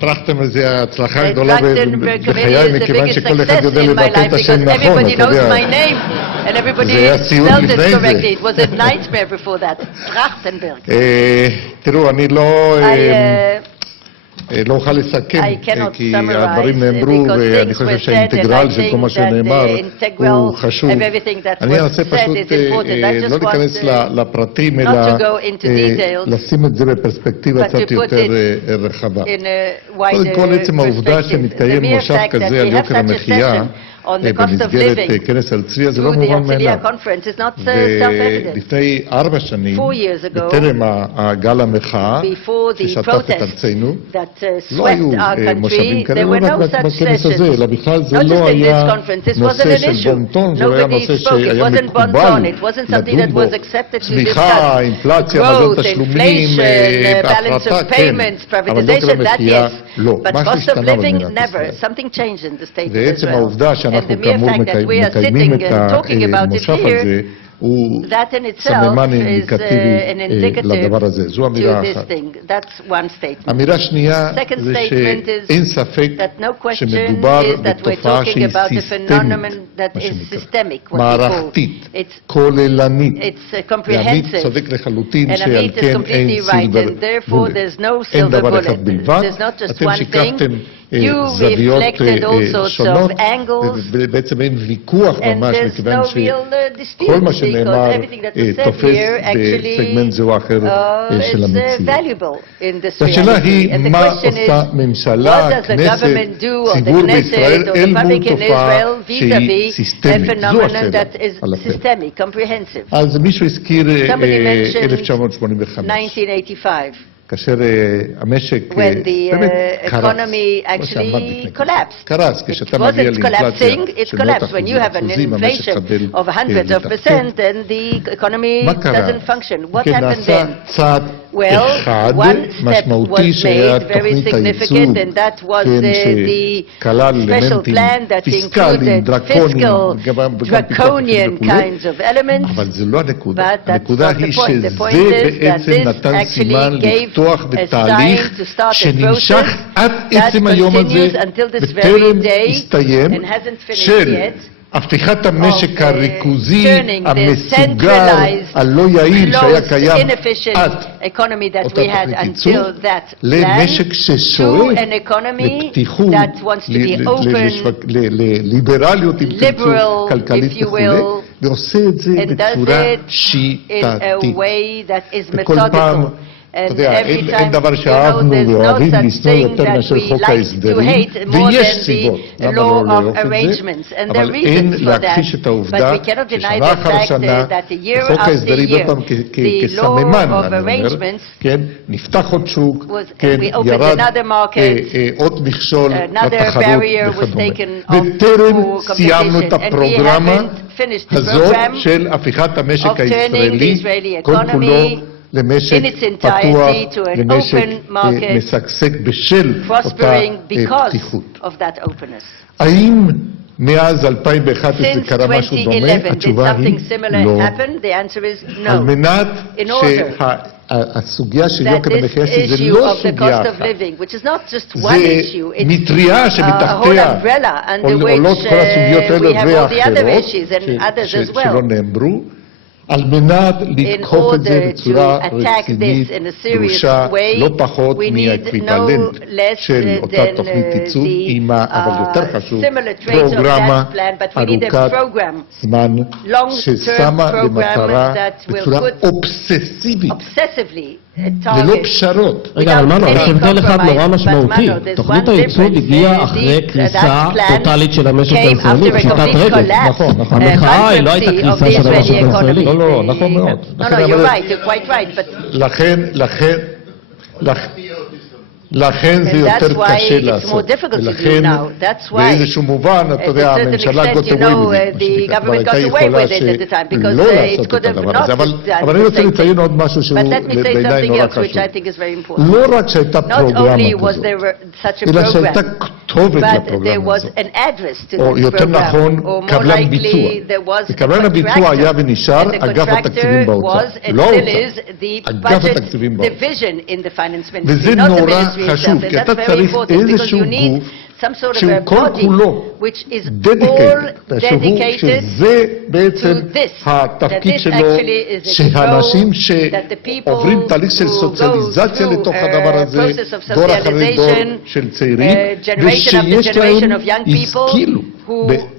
טרכטנברג זה ההצלחה הגדולה בחיי, מכיוון שכל אחד יודע לבטא את השם נכון, אתה יודע. זה היה סיוט לפני זה. תראו, אני לא אוכל לסכם, כי הדברים נאמרו, ואני חושב שהאינטגרל של כל מה שנאמר הוא חשוב. אני אנסה פשוט לא להיכנס לפרטים, אלא לשים את זה בפרספקטיבה קצת יותר רחבה. קודם כל, עצם העובדה שמתקיים מושב כזה על יוקר המחיה, במסגרת כנס הרצליה, זה לא מובן מאליו. ולפני 4 שנים, בטרם הגל המחאה, ששטף את ארצנו, לא היו מושבים כאלה, לא רק בכנס הזה, אלא בכלל זה לא היה נושא של בונטון, זה לא היה נושא שהיה מקובל לדון בו. צמיחה, אינפלציה, מזון תשלומים, הפרטה, כן, אבל יוקר המחיה, לא. משהו השתנה במדינת ישראל. ועצם העובדה אנחנו כאמור מקיימים את המושב הזה, הוא סממן אינדיקטיבי לדבר הזה. זו אמירה אחת. אמירה שנייה זה שאין ספק שמדובר בתופעה שהיא סיסטמית, מה שנקרא, מערכתית, כוללנית. ועמית צודק לחלוטין שעל כן אין סילבר בולט. אין דבר אחד בלבד. אתם שיקפתם זוויות שונות, ובעצם אין ויכוח ממש, מכיוון שכל מה שנאמר תופס בסגמנט זה או אחר של המציאות. והשאלה היא מה עושה ממשלה, כנסת, ציבור בישראל אל מול תופעה שהיא סיסטמית. זו השאלה על הפרק. אז מישהו הזכיר 1985. כאשר המשק באמת קרס, כשאתה מגיע לאינפלציה של מאות אחוזים, המשק חדל לתפקד. מה קרה? כי נעשה צעד אחד משמעותי שהיה תוכנית הייצוג, שכלל אלמנטים פיסקליים, דרקוניים, גם פיתוחים וכו', אבל זה לא הנקודה. הנקודה היא שזה בעצם נתן סימן לפתוח בתהליך שנמשך עד עצם היום הזה בטרם הסתיים של הפיכת המשק הריכוזי, המסוגר, הלא יעיל שהיה קיים עד אותה תוכנית ייצור, למשק ששואף לפתיחות, לליברליות, אם תרצו, כלכלית וכו', ועושה את זה בצורה שיטתית. וכל פעם, אתה יודע, אין דבר שאהבנו ואוהבים לשנוא יותר מאשר חוק ההסדרים, ויש סיבות למה לא לאהוב את זה, אבל אין להכחיש את העובדה ששנה אחר שנה, חוק ההסדרים עוד פעם כסממן, אני אומר, כן, נפתח עוד שוק, כן, ירד עוד מכשול לתחרות וכדומה. וטרם סיימנו את הפרוגרמה הזאת של הפיכת המשק הישראלי, כל כולו, למשק פתוח, למשק משגשג בשל אותה פתיחות. האם מאז 2011 קרה משהו דומה? התשובה היא לא. על מנת שהסוגיה של יוקר המחיה זה לא סוגיה אחת. זה מטריה שמתחתיה עולות כל הסוגיות האלה ואחרות שלא נאמרו. על מנת לדחוף את זה בצורה רצינית, דרושה לא פחות מהאקוויוולנט של אותה תוכנית ייצור, אבל יותר חשוב, פרוגרמה ארוכת זמן ששמה למטרה בצורה אובססיבית, ללא פשרות. רגע, אבל מנו, יש הבדל אחד נורא משמעותי. תוכנית הייצוג הגיעה אחרי קריסה טוטלית של המשק הישראלי, פשיטת רגל. נכון. המחאה היא לא הייתה קריסה של המשק הישראלי. לא, נכון מאוד. לכן זה יותר קשה לעשות, ולכן באיזשהו מובן, אתה יודע, הממשלה got away with it, כבר הייתה יכולה שלא לעשות את הדבר הזה, אבל אני רוצה לציין עוד משהו שהוא בעיניי נורא חשוב. לא רק שהייתה פרוגרמה כזאת, אלא שהייתה כתובת but there לפרוגרמה was הזאת. an address to או this יותר program. נכון, Or more קבלן ביצוע. likely, there was a וקבלן הביצוע היה ונשאר and the אגף התקציבים contractor באוצר. was and לא still האוצר, is the אגף budget התקציבים באוצר. division in the finance ministry, וזה not the נורא ministry חשוב, itself. כי And אתה that's very צריך important because איזשהו you need גוף some sort of שהוא a כל body כולו which is all dedicated, dedicated שזה בעצם to this, התפקיד that this שלו, actually is a שהאנשים that the people שעוברים תהליך של who go סוציאליזציה through לתוך a הדבר הזה, process of דור אחרי דור socialization, של צעירים, generation after ושיש generation להם of young people השכילו who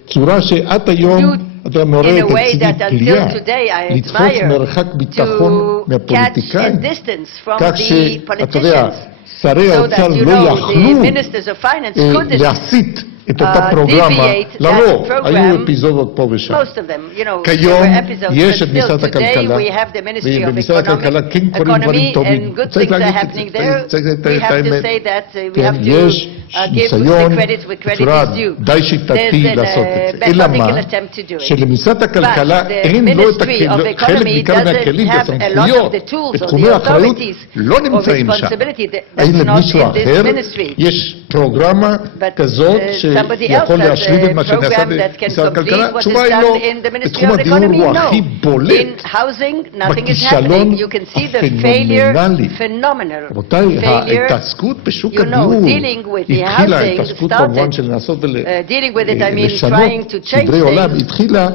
בצורה שעד היום אתה מעורר in את a way הצידי that פליאה, until today I לתפוס admire מרחק ביטחון to catch a מהפוליטיקאים, distance from כך the שאתה יודע, politicians, שרי so האוצר that you לא know the יכלו ministers of finance couldn't להסיט את אותה פרוגרמה, deviate לרוב, that program. היו אפיזודות פה ושם. most of them, you know, כיום there were episodes, יש את but still משרד today הכלכלה, we have the Ministry of ובמשרד הכלכלה כן קוראים דברים Economy טובים. and good צריך things are להגיד happening את there. צריך את We have to האמת. say that we כן, have to יש give ניסיון the credit where credit בצורה is due. די שיטתי There's לעשות את זה. a אלא מה? methodical attempt to do it. שלמשרד הכלכלה But the אין לו את Ministry of חלק Economy ניכר doesn't מהכלים have a lot of והסמכויות, the tools את or תחומי the האחריות authorities לא or נמצאים שם. responsibility האם that's not למישהו in this אחר ministry. יש פרוגרמה But כזאת somebody else שיכול has להשלים את מה a שנעשה program that can במשרד הכלכלה? complete what is התשובה היא לא. done in the Ministry בתחום of הדיור Economy, הוא no. הכי בולט. In housing, nothing is בכישלון happening. You can see the failure, הפנומנלי. phenomenal רבותיי, failure. ההתעסקות בשוק You know, הדיור dealing with the התחילה, housing ההתעסקות started, במובן של לנסות dealing with it, I mean, לשנות trying to change סדרי עולם, things. התחילה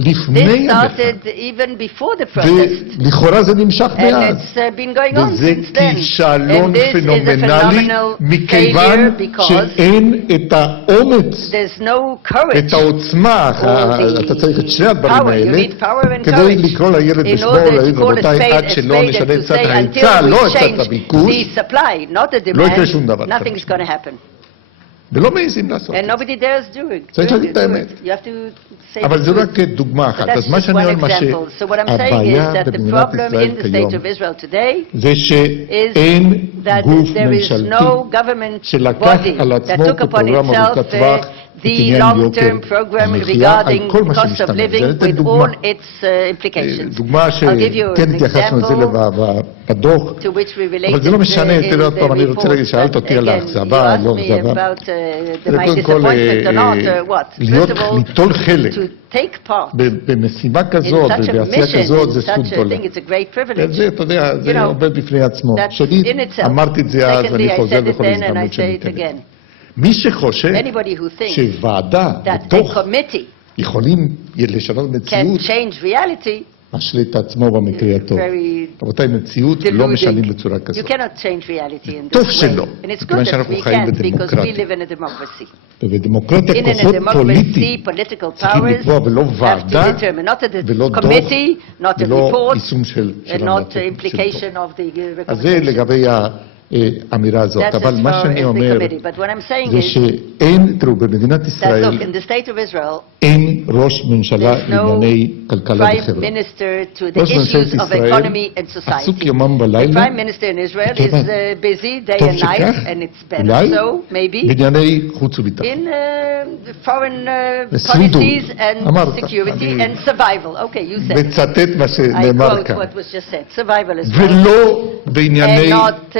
This לפני המחאה. started even before the protest. ולכאורה זה נמשך And מאז. it's been going on וזה since then. כישלון And this is a פנומנלי, phenomenal מכיוון failure because שאין את האומץ, there's no courage. את העוצמה, the אתה צריך את שני הדברים power. You האלה, need power and כדי courage לקרוא לילד in בשמו, order to להגיד call a רבותיי, spade עד a שלא spade נשנה and to קצת say ההיצע, until לא we את change הביקוש, the supply, not the לא יקרה demand, שום דבר. nothing is going to happen. ולא מעזים לעשות And את זה. nobody dares do it. צריך להגיד את Do האמת. it. You have to say אבל the זו truth. רק דוגמה But אחת. that's אז מה just שאני אומר, one מה example. So what I'm saying is שהבעיה that the במדינת problem ישראל in the כיום, state of Israel today זה שאין that גוף there is ממשלתי no government שלקח body על that עצמו took upon כפרוגרמה itself ארוכת טווח את the עניין יוקר long-term program המחיה על regarding כל מה cost of שמשתנה. living זה with דוגמה. all its implications. דוגמה I'll give you שכן an התייחסנו לזה example בדוח, to which we related אבל זה לא משנה, in תראה עוד the פעם, אני רוצה להגיד, report. שאלת אותי על Again, האכזבה, you לא asked me אכזבה. about my קודם כל, disappointment or not, or what? להיות, First of all, ליטול חלק to take part במשימה in כזאת, such a ובעשייה mission, כזאת, זה in זכות such a גדולה. thing, it's a great privilege. זה, אתה יודע, You זה know, עובד בפני עצמו. That's שנית, in itself. אמרתי את זה אז, Secondly, ואני I חוזר said it בכל then and I הזדמנות say it שניתנת. again. מי שחושב Anybody who thinks שוועדה that a בתוך committee יכולים לשנות can מציאות, change reality, משלה את עצמו במקרה הטוב. very רבותיי, מציאות לא משנים deluding. בצורה You כזאת. cannot change reality in טוב this way. שלא, And it's מכיוון good that שאנחנו we חיים can't because we בדמוקרטיה. live in a democracy. ובדמוקרטיה In a כוחות democracy, פוליטיים political צריכים powers לקבוע ולא have to ועדה, determine, not a ולא דוח, committee, not a ולא report, יישום של and not המלצות של implication דוח. of the אז זה recommendation. לגבי האמירה הזאת. That's אבל as מה far שאני as the אומר, committee. But what I'm saying זה is שאין, תראו, במדינת that, ישראל look, in the state of Israel, אין ראש ממשלה there's no לענייני כלכלה prime וחברה. minister to the ראש ממשלת issues of ישראל economy and society. עסוק יומם The בלילה, prime minister in Israel is מכיוון, busy day טוב and night, שכך, and it's better אולי so, maybe, בענייני חוץ וביטחון. in the foreign ושרידות. policies and אמרת, security אני and survival. Okay, you said it. מצטט מה I שנאמר quote כאן. what was just said. Survival is right. ולא בענייני And not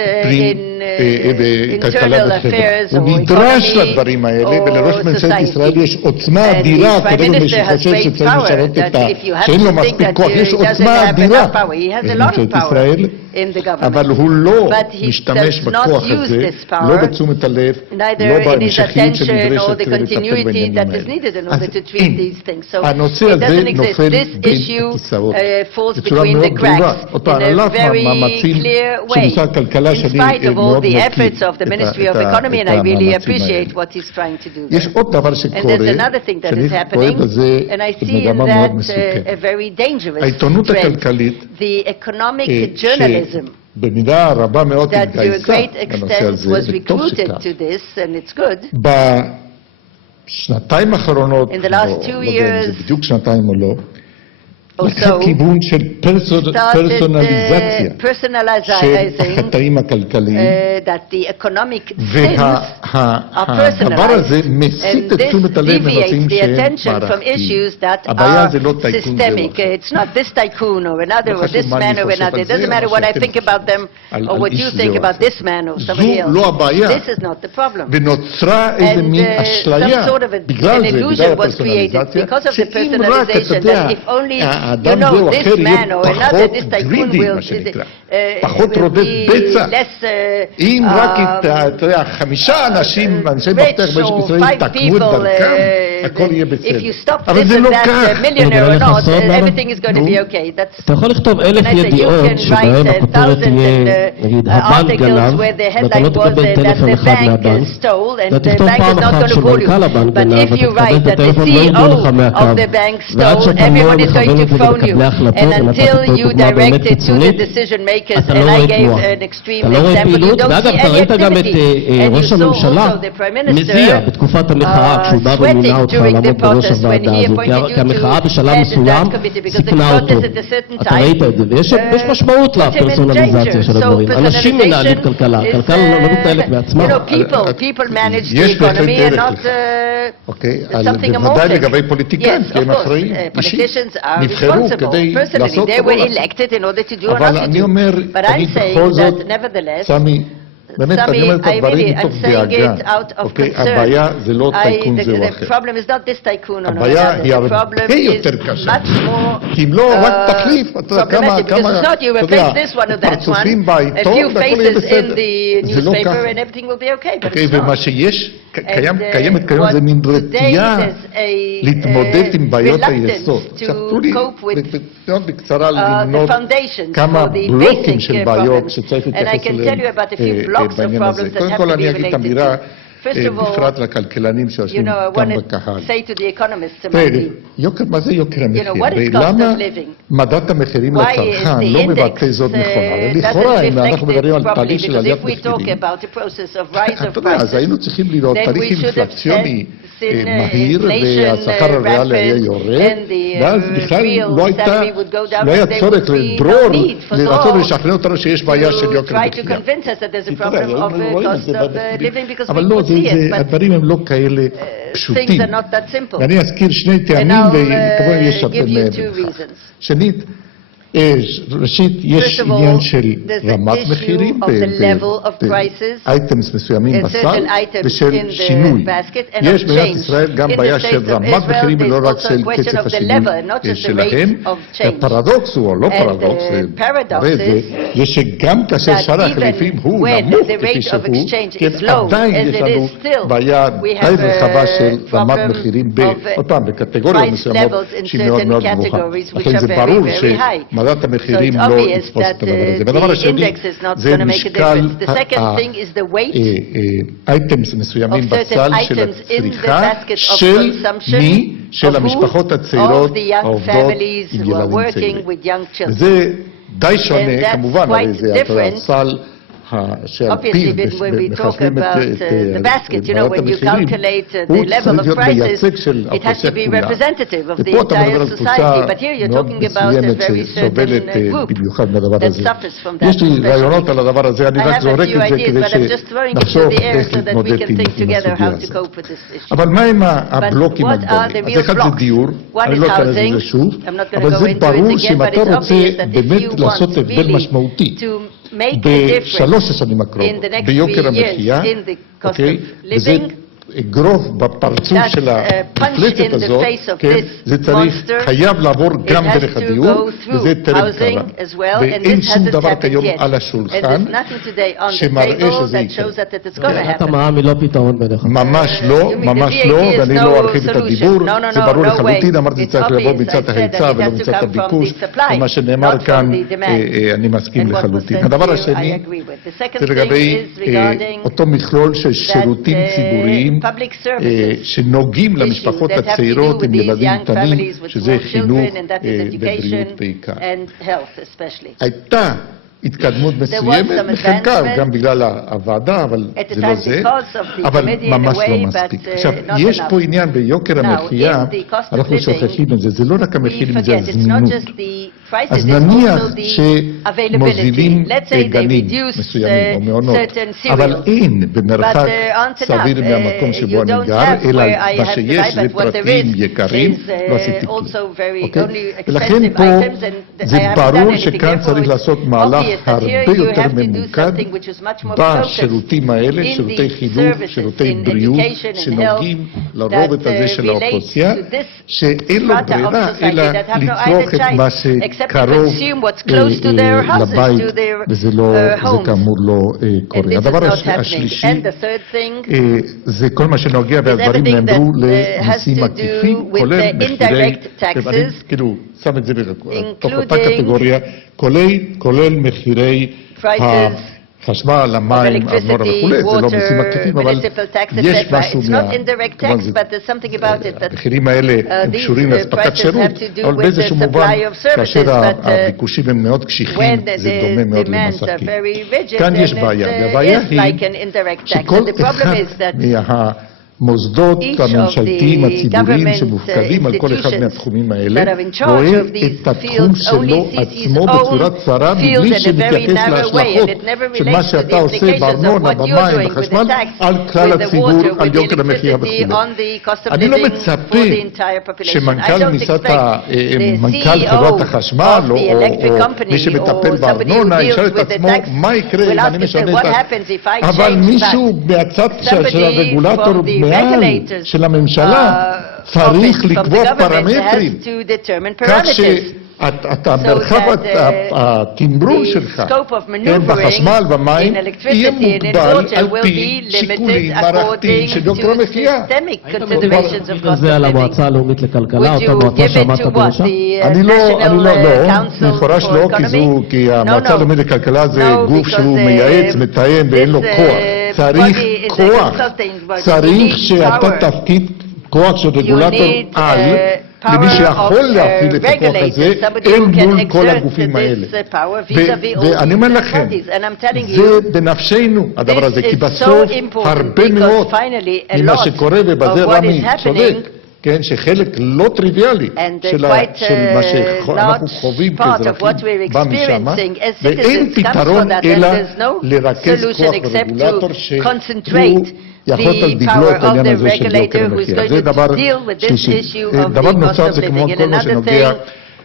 כלכלה internal וחברה. affairs הוא or נדרש economy לדברים האלה, or ולראש ממשלת society. ישראל יש עוצמה And the אדירה, prime כולל מי minister has שחושב great שצריך power, לשנות את that if you have שאין לו to think מספיק that כוח, יש he doesn't עוצמה have אדירה enough power. He has a lot of בממשלת power ישראל, in the government. אבל הוא לא But he משתמש does not בכוח use הזה, this power, לא בתשומת הלב, neither לא in his בהמשכיות attention or שנדרשת the כדי לטפל continuity בעניינים that is האלה. needed in אז order to treat אין. these things. So הנושא it הזה doesn't exist. נופל This בין issue הכיסאות falls בצורה between מאוד the ברורה. cracks אותה, in על a אף very המאמצים clear של way. משרד הכלכלה, In שאני spite of all מאוד the מוקיר efforts of the Ministry of Economy, and I really appreciate what he's trying to do יש there. עוד דבר And שקורה, there's another thing that שאני is רואה happening, בזה and I see in מגמה מאוד that a מסוכנת. very dangerous העיתונות trend. הכלכלית, The economic journalism שבמידה רבה מאוד that to a התגייסה great בנושא extent הזה, was וטוב recruited שכך. to this, and it's good. בשנתיים האחרונות, In the last 2 לא יודע אם זה years, בדיוק שנתיים או לא, לקחה also כיוון של פרסונליזציה של personalizing החטאים הכלכליים that the economic sins הדבר הזה מסיט את תשומת הלב לנושאים שהם מערכתיים. הבעיה זה לא טייקון זה או אחר. It's not this tycoon or another or this man or another. It doesn't matter what I think about them or what you think about this man or somebody else. זו לא הבעיה. This is not the problem. ונוצרה איזה מין אשליה, בגלל זה, בגלל הפרסונליזציה, שאם רק, אתה יודע, האדם זה או אחר יהיה פחות גרידי, מה שנקרא, פחות רודף בצע. אם רק, אתה יודע, 5 אנשים, אנשי מפתח במשק ישראל, תקמו את דרכם, הכל יהיה בסדר. אבל זה לא כך. אתה יכול לכתוב 1000 ידיעות שבהם הכותרת תהיה, נגיד, הבנק גנב, ואתה לא תקבל טלפון אחד מהבנק, ותכתוב פעם אחת שמנכ"ל הבנק גנב, ותקבל את הטלפון, לא ידעו לך מהקו, ועד שאתה לא מכוון את זה במקבלי החלטות, ונתת אותו דוגמה באמת קיצונית, אתה לא רואה תנועה. אתה לא רואה פעילות, ואגב, אתה ראית גם את ראש הממשלה מזיע בתקופת המחאה, כשהוא בא ומונה אותך לעמוד בראש הוועדה הזו, כי המחאה בשלב מסוים סיכנה אותו. אתה ראית את זה, ויש משמעות לפרסונליזציה של הדברים. אנשים מנהלים כלכלה, כלכלה לא מתנהלת בעצמה. יש בהחלט דרך לך. אוקיי, בוודאי לגבי פוליטיקאים, כי הם אחראים אישית, נבחרו כדי לעשות דבר. אבל אני אומר, תמיד בכל זאת, סמי, באמת, אני אומר את הדברים מתוך דאגה. אוקיי, הבעיה זה לא טייקון זה או אחר. הבעיה היא הרבה יותר קשה. כי אם לא רק תחליף, אתה יודע כמה, אתה יודע, פרצופים בעיתון, והכל יהיה בסדר. זה לא ככה. אוקיי, ומה שיש, קיימת כיום זה מין רתיעה להתמודד עם בעיות היסוד. עכשיו, תנו לי מאוד בקצרה למנות כמה בלוקים של בעיות שצריך להתייחס אליהם בעניין הזה. קודם כל אני אגיד את האמירה בפרט לכלכלנים שיושבים כאן בקהל. מה זה יוקר המחיר? למה מדד המחירים לצרכן לא מבטא זאת נכונה? לכאורה, אם אנחנו מדברים על תהליך של עליית מחירים, אתה יודע, אז היינו צריכים לראות תהליך אינפלציוני מהיר, והשכר הריאלי היה יורד, ואז בכלל לא היה צורך לדרור, לרצות לשכנע אותנו שיש בעיה של יוקר המחיה. אבל לא, הדברים הם לא כאלה פשוטים. ואני אזכיר 2 טעמים, וכמובן יש הרבה מהם. שנית, ראשית, יש עניין של רמת מחירים באייטמס מסוימים בסל ושל שינוי. יש במדינת ישראל גם בעיה של רמת מחירים ולא רק של קצב השינוי שלהם. הפרדוקס הוא, או לא פרדוקס, יש שגם כאשר שער החליפים הוא נמוך כפי שהוא, כן, עדיין יש לנו בעיה די רחבה של רמת מחירים עוד פעם, בקטגוריות מסוימות שהיא מאוד מאוד גבוהה. לכן זה ברור מדד המחירים לא יתפוס את הדבר הזה. והדבר השני זה משקל אייטמס מסוימים בסל של הצריכה של המשפחות הצעירות העובדות עם ילדים צעירים. וזה די שונה, כמובן, הרי זה הסל שעל פיו מחשבים את מערכת המחירים, הוא צריך להיות מייצג של האוכלוסייה כולה. ופה אתה מדבר על קבוצה מאוד מסוימת שסובלת במיוחד מהדבר הזה. יש לי רעיונות על הדבר הזה, אני רק זורק את זה כדי שנחשוב איך להתמודד עם הסוגיה הזאת. אבל מה עם הבלוקים הגדולים? אז אחד זה דיור, אני לא אכנס לזה שוב, אבל זה ברור שאם אתה רוצה באמת לעשות הבדל משמעותי בשלוש השנים הקרובות, ביוקר המחיה, אוקיי? וזה אגרוף בפרצוף של המפלצת הזאת, כן? זה חייב לעבור גם דרך הדיור, וזה טרם קרה. ואין שום דבר כיום על השולחן שמראה שזה יקרה. שאלת המע"מ היא לא פתרון בעיניך. ממש לא, ואני לא ארחיב את הדיבור, זה ברור לחלוטין, אמרתי צריך לבוא מצד ההיצע ולא מצד הביקוש, ומה שנאמר כאן אני מסכים לחלוטין. הדבר השני זה לגבי אותו מכלול של שירותים ציבוריים שנוגעים למשפחות הצעירות עם ילדים קטנים, שזה חינוך ובריאות בעיקר. הייתה התקדמות There was מסוימת, some בחלקה advancement. גם בגלל הוועדה, אבל At the זה לא time זה, because of the אבל committee in a ממש לא way, מספיק. but עכשיו, not יש enough. פה עניין ביוקר Now, המחיה, in the cost of אנחנו living, שוכחים את זה, זה לא רק We המחירים, זה forget, it's not הזמינות. just the prices, אז it's נניח also the שמוזילים availability. Let's say they גנים reduce מסוימים או מעונות, certain אבל cereals. אין במרחק But aren't enough. סביר מהמקום שבו You אני don't גר, have אלא where I מה have to שיש buy, זה but what there פרטים is יקרים, is לא עשיתי כלום. also very אוקיי? only ולכן expensive פה items, and זה I haven't done ברור anything. שכאן Therefore, צריך it's לעשות מהלך obvious that הרבה here you יותר have to do ממוקד something which is much more focused בשירותים האלה, in שירותי the חינוך, services, שירותי in בריאות, education and שנוגעים health, לרובד that הזה של relate האוכלוסייה, to this שאין לו strata of ברירה society אלא that have no לצרוך other את מה choice except to שקרוב consume what's close to their houses, לבית, to their וזה לא, זה homes. כאמור לא And קורה. this is הדבר not happening. השלישי, And the third thing זה כל מה שנוגע, והדברים everything that נאמרו has למיסים to do עקיפים, with כולל the מחירי, indirect taxes, אני כאילו שם את זה בתוך אותה including קטגוריה, כולל מחירי prices החשמל, of המים, הארנונה וכו', זה לא מיסים water, עקיפים, אבל municipal tax, יש etc. משהו It's not indirect כמובן tax, זה- but there's something about it that המחירים האלה הם these קשורים לאספקת prices שירות, have to do אבל with באיזשהו the מובן, supply of services, כאשר but הביקושים הם מאוד קשיחים, when זה the דומה מאוד demands are למסכים. very rigid, כאן יש then בעיה, it והבעיה is היא like an indirect tax. שכל And the problem אחד is that מהמוסדות each of הממשלתיים the הציבוריים government שמופקדים על כל אחד institutions מהתחומים האלה, that are in charge רואה of these את התחום fields שלו only sees his עצמו בצורה own צרה, field מבלי in a very שמתייחס narrow way, להשלכות and it never של מה relates to שאתה the עושה implications of בארנונה, what you're במים, doing with the בחשמל, tax, על כלל with the הציבור, water, על with the יוקר המחיה electricity, וכו'. on the cost of אני לא living for מצפה the entire population. I שמנכ"ל don't משרד expect the מנכ"ל CEO חברת החשמל, of the electric או company מי שמטפל or somebody who בארנונה, ישאל deals את with the עצמו tax מה יקרה will אם אני ask himself, משנה what את ה... happens if I אבל change מישהו that? מהצד של Somebody הרגולטור from the מעל, regulators של הממשלה, צריך office from the לקבוע government פרמטרים, has to determine כך parameters. שהמרחב התמרון שלך, scope of כן, maneuvering בחשמל, in במים, electricity יהיה and in מוגבל water על will פי be שיקולים limited מערכתיים according של to יוקר המחיה. systemic considerations of cost זה of על living. המועצה הלאומית לכלכלה, Would אותה you מועצה give it שעמדת to what? בראשה? The אני לא, National Council מפורש for לא, Economy? כי המועצה הלאומית לכלכלה זה No, גוף because, שהוא מייעץ, מתאם ואין לו this, כוח. צריך body is a כוח, consulting body. צריך You need שאתה power. תפקיד כוח של You רגולטור need על, power למי שיכול of להפעיל את הכוח הזה, regulators, somebody אל who can מול כל exert הגופים האלה. this power vis-à-vis all ואני אומר these לכם, bodies. And I'm telling זה you, בנפשנו הדבר הזה, this כי is so בסוף important הרבה because מאוד finally a ממה lot שקורה, ובזה of what רמי is צודק, happening כן, שחלק לא טריוויאלי and של quite מה שאנחנו large חווים part of כאזרחים what we're בא משם, experiencing as ואין citizens comes פתרון from that, and אלא there's no לרכז solution כוח except ברגולטור to concentrate שיכול על the דגלו power את of העניין the הזה של יוקר regulator who's המחיה. going זה to דבר deal with this שלישי. issue of דבר the cost נוסף of זה כמובן living. And כל מה another שנוגע thing,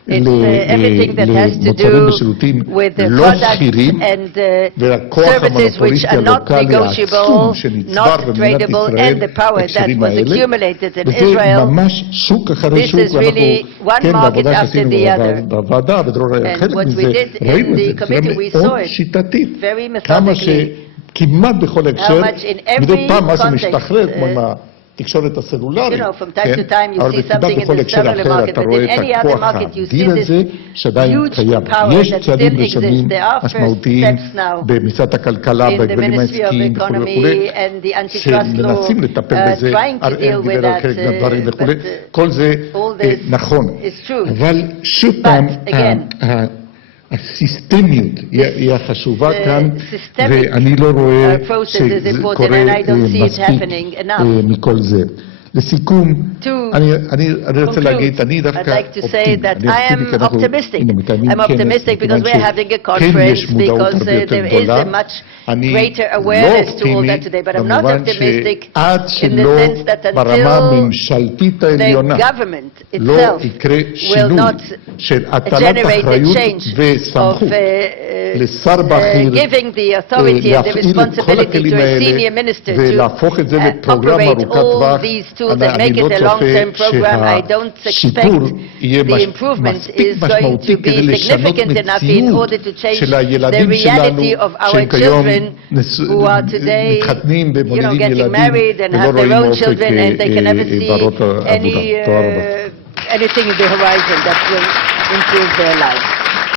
it's everything that has to למוצרים do ושירותים with the לא products שכירים, and והכוח services which המונופוליסטי are not הלוקאלי העצום negotiable, שנצבר not במדינת tradable, ישראל and the power that בהקשרים was האלה, accumulated in וזה Israel. ממש שוק אחרי This שוק, is really one כן, market בעבודה after שעשינו the other. בוועדה, And חלק what we מזה, did in ראינו את the זה, committee, we זה saw מאוד it שיטתית, very כמה methodically. שכמעט בכל הקשר, much in every מדי פעם משהו context, משתחרר, כמו עם התקשורת הסלולרית, You know, from time to time you אבל see כמעט something in בכל the הקשר cellular אחר market, אתה but רואה in את any other הכוח market you see האדיר this הזה שעדיין huge קיים. power יש that צעדים still ראשונים exists. There are first משמעותיים steps now במשרד הכלכלה, in the בהגבלים Ministry of העסקיים וכו' Economy and the antitrust law שמנסים לטפל בזה, trying to deal with דיבר על that, חלק מהדברים וכו', but כל זה all this נכון, is true. אבל שוב פעם, again, הסיסטמיות היא החשובה כאן, systemic ואני לא רואה process is שזה important, קורה and I don't see it מספיק happening enough. מכל זה. לסיכום, To אני רוצה להגיד, אני I'd דווקא like to say that אני I am אופטימי, כי אנחנו optimistic. הנה, מקיימים I'm optimistic because we're having a conference, because there is a much greater awareness to all that today. But I'm not optimistic עד in the שלא sense that ברמה until הממשלתית the העליונה government לא itself יקרה will שינוי not של הטלת generate a אחריות change וסמכות of לשר בכיר giving the authority and the להפעיל את כל responsibility הכלים to a האלה senior minister ולהפוך את זה to לפרוגרמה operate ארוכת all טווח. these tools and אני make לא it a צופה long-term program. I don't expect שהשיפור יהיה the improvement מספיק is going משמעותי to כדי be לשנות significant enough in מציאות order to change של the הילדים שלנו reality of our שהם כיום children who are today, מתחתנים ומולידים getting ילדים married and ולא have their רואים own אופק children and they can never see ברות עבודה. תודה רבה. anything in the horizon that will improve their lives.